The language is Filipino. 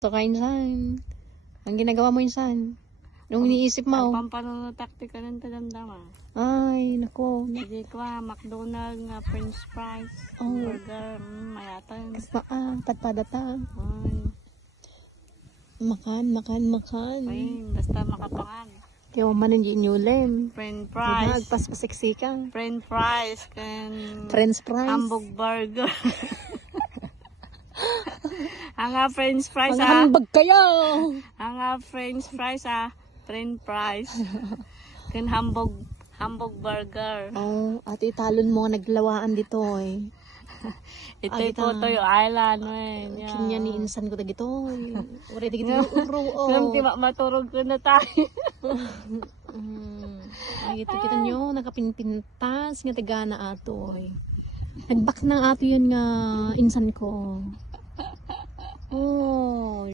So, kainsan. Ang ginagawa mo insan? Nung iniisip mo? Pampanunutakti ka ng tadamdama. Ay, nako. Hindi ko McDonald's nga french fries, burger, mayatan. Patpadata. Ay, Makan. ay, basta makapangan. Kaya manin ginyulem. French fries. Paspaseksi ka. French fries, kan French fries. hamburg burger. Ang french fries Mga hambag kayo! Ang french fries french fries. Kan hamburg burger. Oh, at italon mo naglawaan dito eh. Ito'y po to'y island eh. Kinya ni insan ko dagito eh. Uri dagito yung uro oh. Kung di maturog ko na tayo. Ay, ito kita nyo, nakapinpintas nga tagana ato eh. Nagbak na ato yun nga insan ko. Oh.